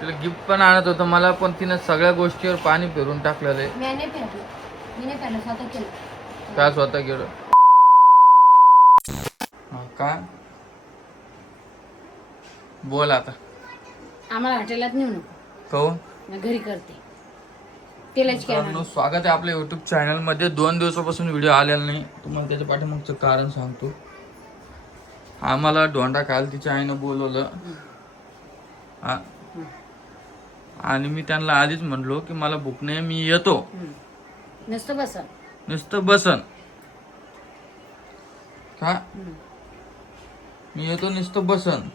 तिला गिफ्ट पण आणत होतं मला, पण तिनं सगळ्या गोष्टीवर पाणी फिरून टाकलेलं आहे. काय स्वतः केलं काय बोल आता. आम्हाला हॉटेलात नेऊ नको, कहून घरी करते. तेलाची मित्रांनो, स्वागत आहे आपल्या युट्यूब चॅनल मध्ये. 2 दिवसापासून व्हिडिओ आलेला नाही. तुम्हाला त्याच्या पाठीमागचं कारण सांगतो. आम्हाला ढोंडा खायला तिच्या आईनं बोलवलं हा, आणि मी त्यांना आधीच म्हणलो की मला भूक नाही, मी येतो. नुसतं बसन का मी येतो, नुसतं बसन.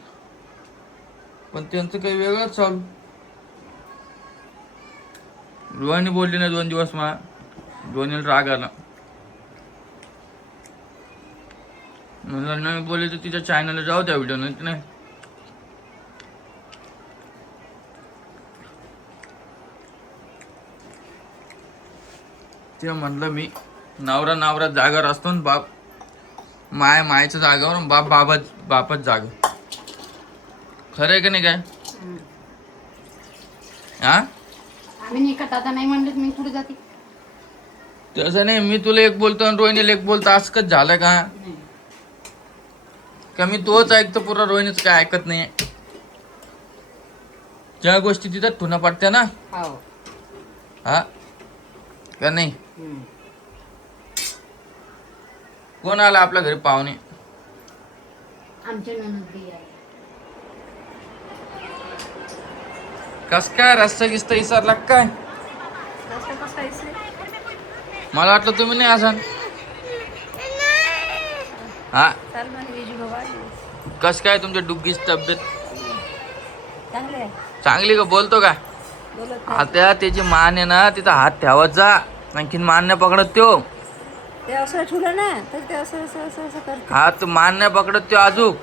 पण त्यांचं काही वेगळंच चालू. रोहिणी बोलली नाही 2 दिवस. मला रोहिणीला राग आला. म्हणलं नाही बोलली तर तिच्या चॅनलला जाऊ द्या व्हिडिओ. नाही ते म्हणलं मी नवरा जागावर असतो ना, बाप मायच्या जागावर, बाप बापच जागा. खरं आहे का नाही काय हा? नाही म्हणलं मी पुढे जाते. तसं नाही, मी तुला एक बोलतो आणि रोहिणीला एक बोलतो. असं कच झालं का मी तोच ऐकतो पुरा, रोहिणीच काय ऐकत नाही. ज्या गोष्टी तिथं ठुना पडत्या ना हा का नाही. कोण आला आपल्या घरी पाहुणे? आमच्या ननद. कस काय रस्ता गिस्ता इसरला काय? मला वाटलं तुम्ही नाही असाल. हा कस काय तुमच्या डुग्गीची तब्येत? चांगली का? बोलतो का? आता त्याची मान आहे ना, तिथं हात ठेवायचा. आणखीन मान नाही पकडत त्यो. हात मान नाही पकडत त्यो अजूक.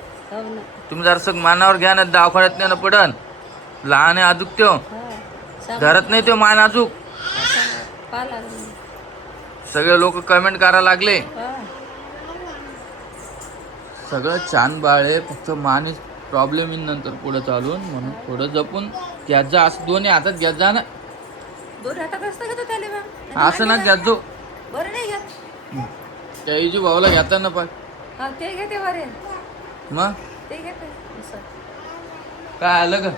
तुम्ही जरासं मानावर घ्या ना, दवाखान्यात नाही ना पडन. लहान आहे अजूक त्यो, धरत नाही त्यो मान अजूक. सगळे लोक कमेंट करायला लागले. सगळं छान बाळ आहे, फक्त मानेच प्रॉब्लेम येईल नंतर पुढे चालून. म्हणून थोडं जपून घ्यात जा. असं दोन्ही हातात घ्यात जा ना. असं ना घ्यात जो. त्या इजू भाऊला घेता ना पण मग काय आलं का?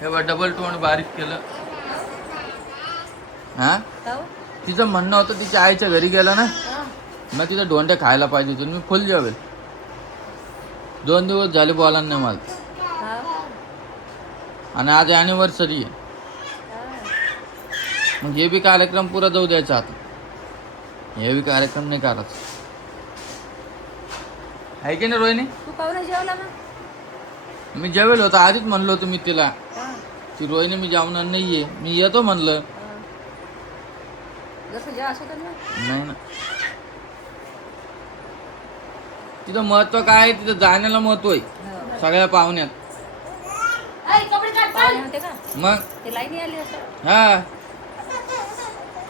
हे बघ डबल तोंड बारीक केलं. हा तिचं म्हणणं होतं तिच्या आईच्या घरी गेला ना, मग तिथं ढोंडे खायला पाहिजे होते. मी फुल जेवेल. 2 दिवस झाले बोला नाही मला. आणि आज अॅनिव्हर्सरी आहे. मग हे बी कार्यक्रम पुरा जाऊ द्यायचा आता. हे बी कार्यक्रम नाही करायचा आहे की नाही रोहिणी? मी जेवेल होतो आधीच म्हणलो होतो मी तिला की रोहिणी मी जेवणार नाहीये, मी येतो म्हणलं. नाही ना, तिथं महत्व काय आहे? तिथं जाण्याला महत्व आहे सगळ्या पाहुण्यात. मग हा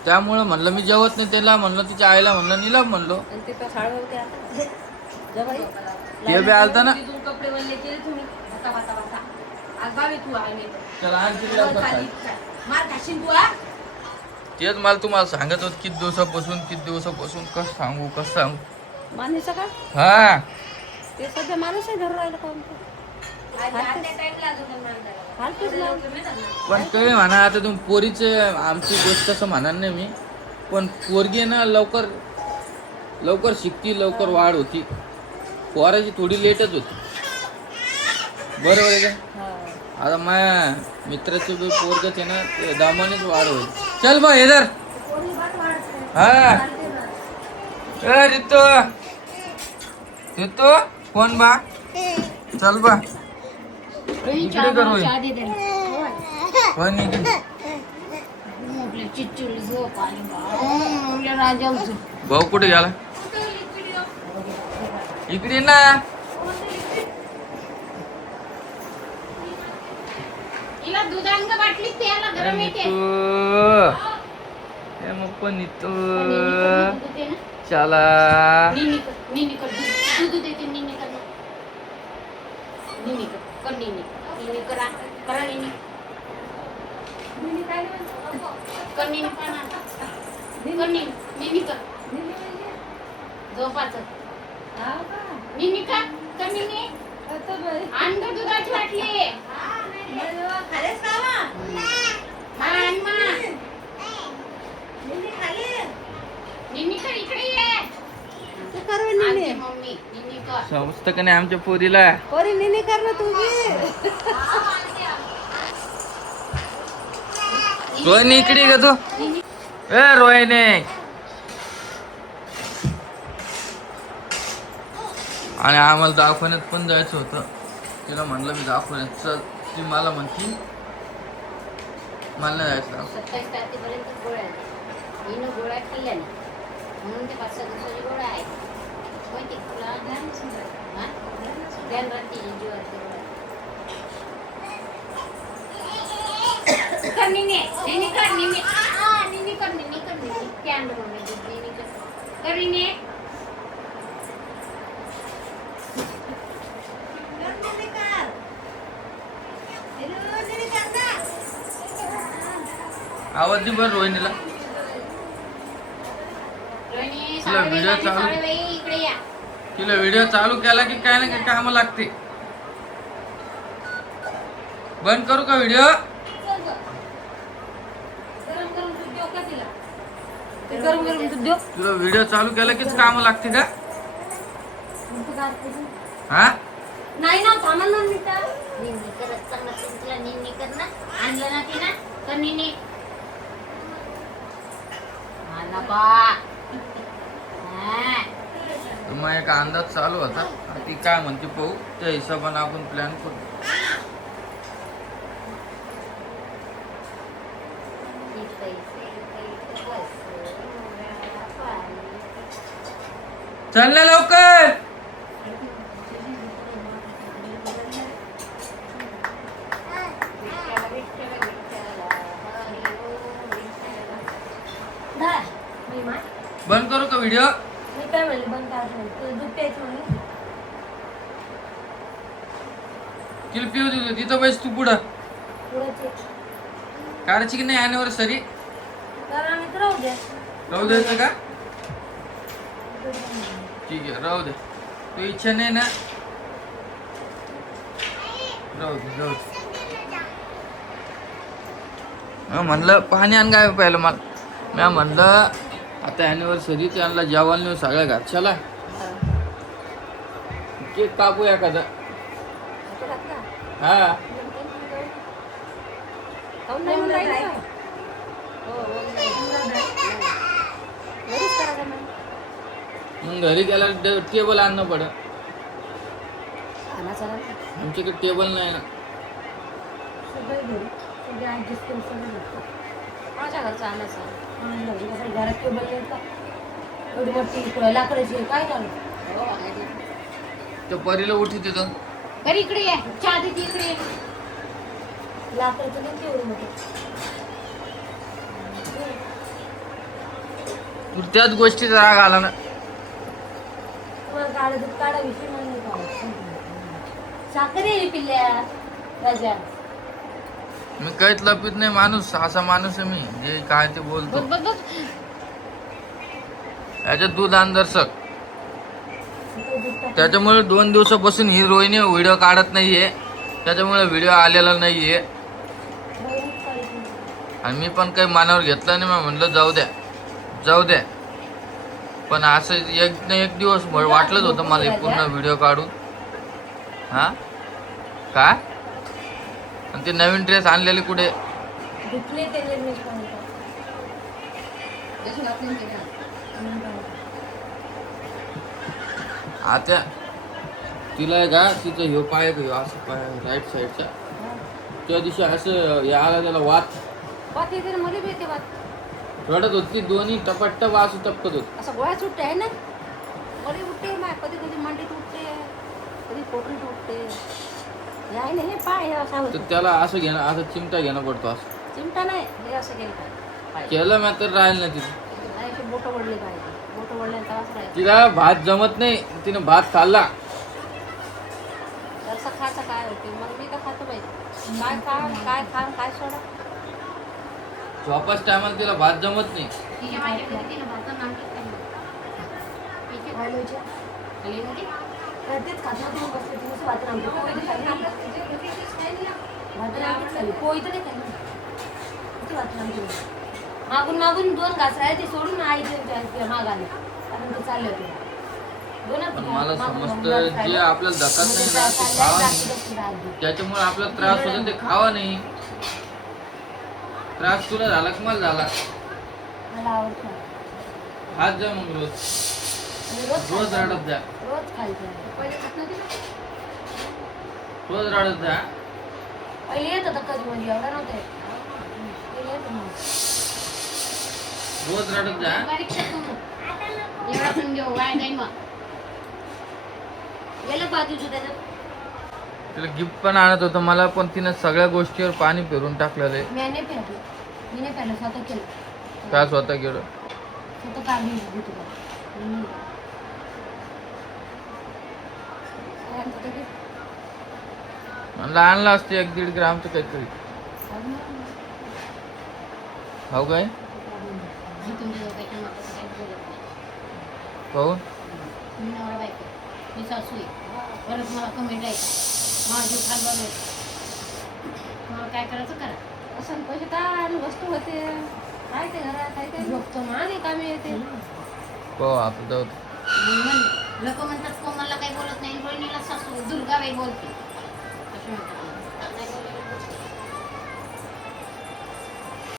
त्यामुळं म्हणलं मी जेवत नाही. त्याला म्हणलं, तिच्या आईला म्हणलं, नीला म्हणलो. ते बी आलता ना. तेच मला तुम्हाला सांगत होत किती दिवसापासून कसं सांगू हा. ते सध्या माणूस घर राहिलं पण काही म्हणा आता तुम्ही पोरीचे आमची गोष्ट असं म्हणणार नाही मी, पण पोरगी ना लवकर शिकती, लवकर वाढ होती. पोराची थोडी लेटच होती. बरोबर आहे का? आता माझ्या मित्राचे पोरगच आहे ना, ते दामानेच वाढ होईल. चल बा इधर. हा रितो कोण बा? चल बा इकडे करू. पण भाऊ कुठे गेला? इकडे ना. मग पण इथं चला करा निनी. कर निनी कर ना. कर निनी. निनी कर. झोपाचं. निनी कर. कर निनी. अंग दुधाची वाटली. आण मा. निनी कर इकडे ये. आजी, मम्मी निनी कर. समजतं का नाही आमच्या पोरीला? रोहिणी इकडे ये ग तू. ए रोहिणी. आणि आम्हाला दवाखान्यात पण जायचं होतं. तिला म्हणलं मी दवाखान्यात चल. ती मला म्हणती मला नाही जायचं. 27 तारखेपर्यंत गोळ्या आहेत. हिनं गोळ्या खाल्ल्या नाही म्हणून ते 5-6 दिवसाची गोळ्या आहेत. माहिती आहे तुला? हा? ध्यान राहते जीवाची गोळ्या. कर निनी. निनी कर निनी. निनी कर निनी कर निनी. कॅन्ड मम्मी निनी कर. कर निनी. आवाज दे बरं रोहिणीला. रोहिणी तुला व्हिडिओ चालू इकडे या. तिला व्हिडिओ चालू केला की काय ना काय काम लागते. बंद करू का व्हिडिओ? गरम गरम दूध देऊ. तुला व्हिडिओ चालू केला कीच काम लागते का? हा नाही ना थांबा ना मिनिटं. निन्नी करत चांगला तुला निन्नी कर ना. आणलं ना ती ना. कर निन्नी. आला बा. हा. मग एक अंदाज चालू होता. ती काय म्हणते पाहू. त्या हिशोबाने आपण प्लॅन करू. चल ना लवकर. बंद करू का व्हिडिओ? मी काय म्हणले बंद करायचं. दूध प्यायचं म्हणून. तिला पिऊ दे. तिथं बैस तू पुढं. काढायची की नाही अॅनिव्हर्सरी? राहू द्या. राहू द्यायचं का? ठीक आहे राहू दे. तू इच्छा नाही ना? राहू दे राहू दे. म्हणलं पाणी आण काय पहिलं मला. मी म्हणलं आता अॅनिव्हर्सरी त्यांना जेवायला नेऊ सगळ्या घरच्याला. केक कापू एखादा. हा मग घरी गेला टेबल आणणं पडत. आमच्याकडे टेबल नाही ना. माझ्या घरचं आणायचं. घरात टेबल नाही का? एवढी मोठी लाकडाची काय झालं? त्या परीला उठी तिथं. घरी इकडे ये. चहा देते इकडे ये. लाकडाचं नाही एवढं मोठं. तू त्याच गोष्टीचा राग आला ना. तुम्हाला काढा विषय म्हणून साखर येईल पिल्ल्या राजा. मी काहीच लपित नाही माणूस. असा माणूस आहे मी. जे काय ते बोलतो. याच्यात दूध आंदर्शक. त्याच्यामुळे 2 दिवसापासून ही रोहिणी व्हिडिओ काढत नाहीये. त्याच्यामुळे व्हिडिओ आलेला नाहीये. आणि मी पण काही मनावर घेतलं नाही. मी म्हणलं जाऊ द्या. पण असं एक ना एक दिवस वाटलंच होतं मला पूर्ण व्हिडिओ काढून. हा काय? आणि ते नवीन ड्रेस आणलेले कुठे? आता तिला आहे का तिचं ह्यो पाय असं पाय राईट साईडचा त्या दिवशी असं हे आला त्याला वात रडत होती. दोन्ही टपटप असं टपकत होत. असं गोळ्या सुट्टे आहे ना. गोळी उठते कधी कधी मांडीत उठते कधी पोटरीत उठते. आहे ना हे पाय असा तर त्याला असं घेणं असं चिमटा घेणं पडतो. असं चिमटा नाही हे असं केलं पाय. केलं मी तर राहील ना तिथे. बोटं वडले पाहिजे. बोटं वडल्यानंतर असं राहायचं. तिला भात जमत नाही. तिने भात खाल्ला. जसं खायचं काय होते मग मी तर खातो पाहिजे. काय सोडा झोपाच टायमाला तिला भात जमत नाही. तिच्या माझ्याकडे तिनं भाकर मागली खाल्ली. खाल्ली नव्हती? तेच खात मग बसले तिने भात आमटी पोळी तर खाल्ली भात आमटीच खाल्ली पोळी तर नाही खाल्ली किती भात आमटी मागून मागून 2 घास राहिले ते सोडून आई मागाले कारण ते चालले होते पण मला समजतं जे आपल्याला धकत नाही ना ते खावा नाही. त्याच्यामुळे आपल्याला त्रास होतो ते खावा नाही. त्रास तुला झाला की मला झाला. मला आवडतं खात जा मग रोज. रोज रडत जा. रोज खायचं पहिले खात नव्हती ना? रोज रडत जा. पहिले येत होता कधी म्हणजे एवढा नव्हता येत. पहिले येत होता. रोज रडत जा. बारीक करतो मग. एवढा पण घेऊ वाया जाईल मग. गेलं बाजूचं त्याच्यात. तिला गिफ्ट पण आणत होतं मला पण तिनं सगळ्या गोष्टीवर पाणी फिरून टाकलेलं आहे. मी नाही फेरलं मी नाही फेरलं स्वतः केलं काय स्वतः केलं. स्वतः काढली घेतो म्हणलं आणलं असतं 1-1.5 ग्रामचं काहीतरी. हो काय मी तुमच्या दोघांच्या मताचं काही बोलत नाही. पाहून मी नवरा बायको. मी सासू आहे. परत मला कमेंट आहे माझा जीव खाल बघायचा. मला काय करायचं करा. असं पैसे काय वस्तू होते काय ते घरात काय काय बघतो मागे कामी येते पाहू आता जाऊ दे. लोक म्हणतात कोमलला काही बोलत नाही रोहिणीला सासू दुर्गाबाई बोलते असं म्हणतात.